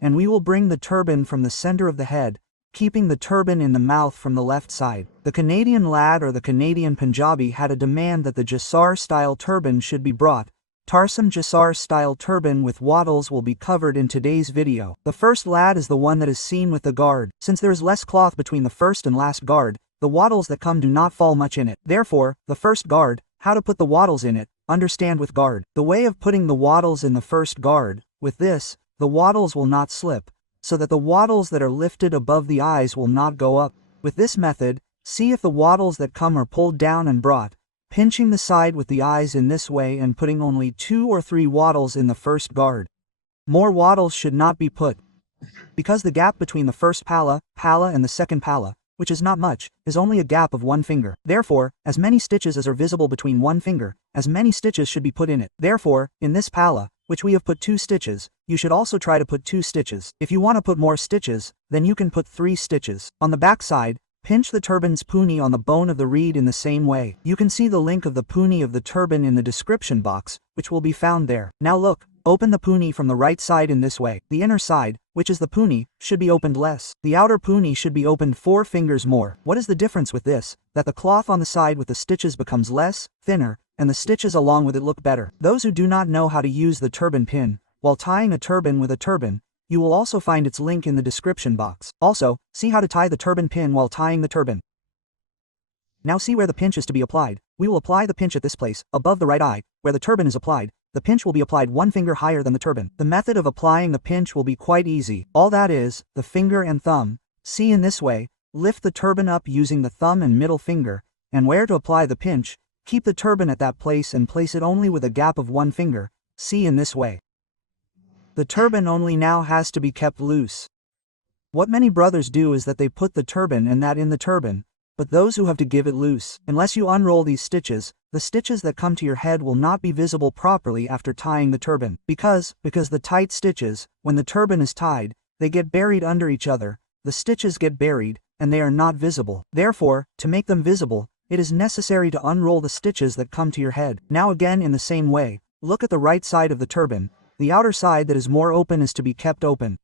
and we will bring the turban from the center of the head, keeping the turban in the mouth from the left side. The Canadian lad or the Canadian Punjabi had a demand that the Jasar-style turban should be brought. Tarsum Jasar-style turban with wattles will be covered in today's video. The first lad is the one that is seen with the guard. Since there is less cloth between the first and last guard, the wattles that come do not fall much in it. Therefore, the first guard, how to put the wattles in it, understand with guard. The way of putting the wattles in the first guard, with this, the wattles will not slip, so that the wattles that are lifted above the eyes will not go up. With this method, see if the wattles that come are pulled down and brought, pinching the side with the eyes in this way and putting only 2 or 3 wattles in the first guard. More wattles should not be put, because the gap between the first pala and the second pala, which is not much, is only a gap of 1 finger. Therefore, as many stitches as are visible between 1 finger, as many stitches should be put in it. Therefore, in this pala, which we have put 2 stitches, you should also try to put 2 stitches. If you want to put more stitches, then you can put 3 stitches. On the back side, pinch the turban's puni on the bone of the reed in the same way. You can see the link of the puni of the turban in the description box, which will be found there. Now look, open the puni from the right side in this way. The inner side, which is the puni, should be opened less. The outer puni should be opened 4 fingers more. What is the difference with this? That the cloth on the side with the stitches becomes less, thinner, and the stitches along with it look better. Those who do not know how to use the turban pin, while tying a turban with a turban, you will also find its link in the description box. Also, see how to tie the turban pin while tying the turban. Now see where the pinch is to be applied. We will apply the pinch at this place, above the right eye, where the turban is applied. The pinch will be applied 1 finger higher than the turban. The method of applying the pinch will be quite easy. All that is, the finger and thumb. See in this way, lift the turban up using the thumb and middle finger, and where to apply the pinch, keep the turban at that place and place it only with a gap of 1 finger. See in this way. The turban only now has to be kept loose. What many brothers do is that they put the turban and that in the turban, but those who have to give it loose. Unless you unroll these stitches, the stitches that come to your head will not be visible properly after tying the turban. Because the tight stitches, when the turban is tied, they get buried under each other, the stitches get buried, and they are not visible. Therefore, to make them visible, it is necessary to unroll the stitches that come to your head. Now again in the same way, look at the right side of the turban. The outer side that is more open is to be kept open.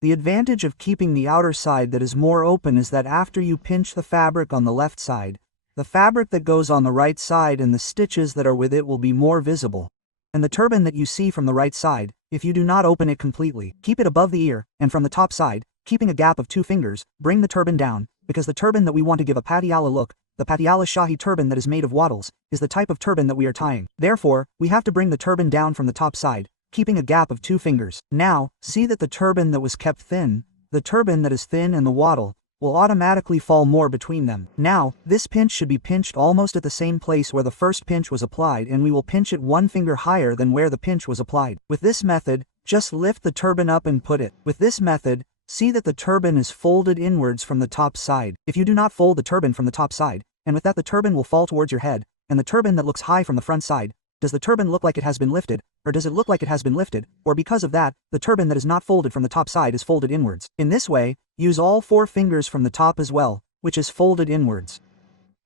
The advantage of keeping the outer side that is more open is that after you pinch the fabric on the left side, the fabric that goes on the right side and the stitches that are with it will be more visible. And the turban that you see from the right side, if you do not open it completely, keep it above the ear, and from the top side, keeping a gap of 2 fingers, bring the turban down, because the turban that we want to give a Patiala look, the Patiala Shahi turban that is made of wattles, is the type of turban that we are tying. Therefore, we have to bring the turban down from the top side, keeping a gap of 2 fingers. Now, see that the turban that was kept thin, the turban that is thin and the wattle, will automatically fall more between them. Now, this pinch should be pinched almost at the same place where the first pinch was applied, and we will pinch it 1 finger higher than where the pinch was applied. With this method, just lift the turban up and put it. With this method, see that the turban is folded inwards from the top side. If you do not fold the turban from the top side, and with that the turban will fall towards your head, and the turban that looks high from the front side, does the turban look like it has been lifted, or does it look like it has been lifted, or because of that, the turban that is not folded from the top side is folded inwards. In this way, use all 4 fingers from the top as well, which is folded inwards.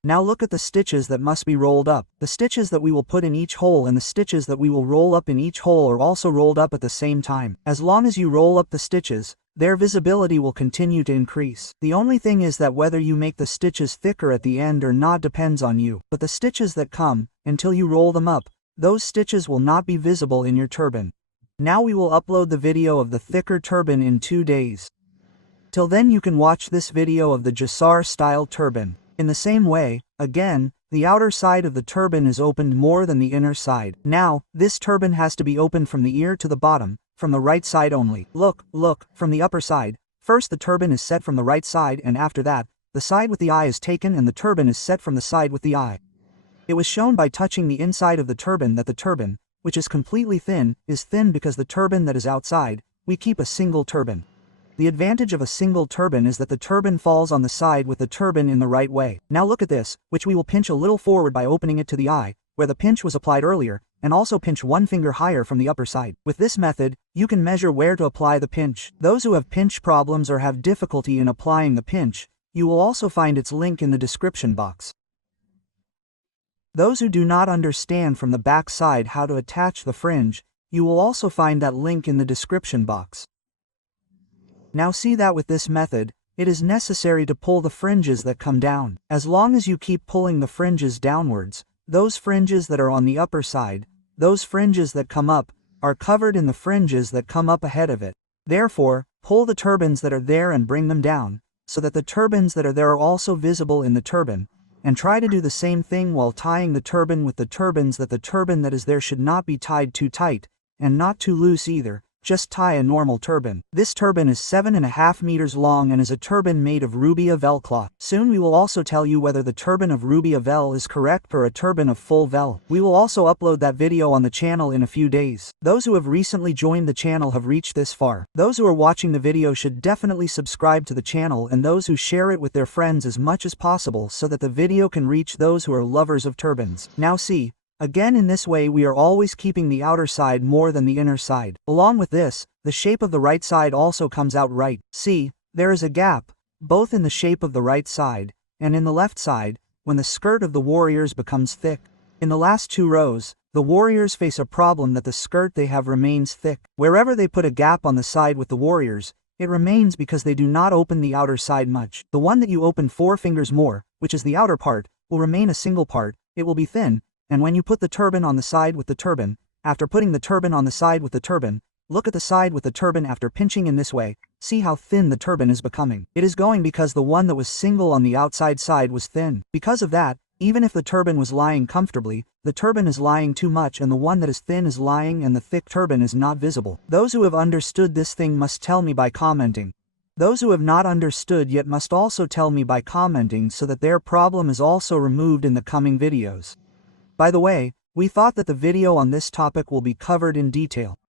Now look at the stitches that must be rolled up. The stitches that we will put in each hole and the stitches that we will roll up in each hole are also rolled up at the same time. As long as you roll up the stitches, their visibility will continue to increase. The only thing is that whether you make the stitches thicker at the end or not depends on you. But the stitches that come, until you roll them up, those stitches will not be visible in your turban. Now we will upload the video of the thicker turban in 2 days. Till then you can watch this video of the Jasar style turban. In the same way, again, the outer side of the turban is opened more than the inner side. Now, this turban has to be opened from the ear to the bottom, from the right side only. Look, from the upper side. First the turban is set from the right side, and after that, the side with the eye is taken and the turban is set from the side with the eye. It was shown by touching the inside of the turban that the turban, which is completely thin, is thin because the turban that is outside, we keep a single turban. The advantage of a single turban is that the turban falls on the side with the turban in the right way. Now look at this, which we will pinch a little forward by opening it to the eye, where the pinch was applied earlier, and also pinch 1 finger higher from the upper side. With this method, you can measure where to apply the pinch. Those who have pinch problems or have difficulty in applying the pinch, you will also find its link in the description box. Those who do not understand from the back side how to attach the fringe, you will also find that link in the description box. Now see that with this method, it is necessary to pull the fringes that come down. As long as you keep pulling the fringes downwards, those fringes that are on the upper side, those fringes that come up, are covered in the fringes that come up ahead of it. Therefore, pull the turbans that are there and bring them down, so that the turbans that are there are also visible in the turban, and try to do the same thing while tying the turban with the turbans, that the turban that is there should not be tied too tight, and not too loose either. Just tie a normal turban. This turban is 7.5 meters long and is a turban made of ruby Avel cloth. Soon we will also tell you whether the turban of ruby Avel is correct or a turban of full vel. We will also upload that video on the channel in a few days. Those who have recently joined the channel have reached this far. Those who are watching the video should definitely subscribe to the channel, and those who share it with their friends as much as possible so that the video can reach those who are lovers of turbans. Now see, again, in this way we are always keeping the outer side more than the inner side. Along with this, the shape of the right side also comes out right. See, there is a gap, both in the shape of the right side, and in the left side, when the skirt of the warriors becomes thick. In the last 2 rows, the warriors face a problem that the skirt they have remains thick. Wherever they put a gap on the side with the warriors, it remains because they do not open the outer side much. The one that you open 4 fingers more, which is the outer part, will remain a single part, it will be thin. And when you put the turban on the side with the turban, after putting the turban on the side with the turban, look at the side with the turban after pinching in this way, see how thin the turban is becoming. It is going because the one that was single on the outside side was thin. Because of that, even if the turban was lying comfortably, the turban is lying too much and the one that is thin is lying and the thick turban is not visible. Those who have understood this thing must tell me by commenting. Those who have not understood yet must also tell me by commenting so that their problem is also removed in the coming videos. By the way, we thought that the video on this topic will be covered in detail.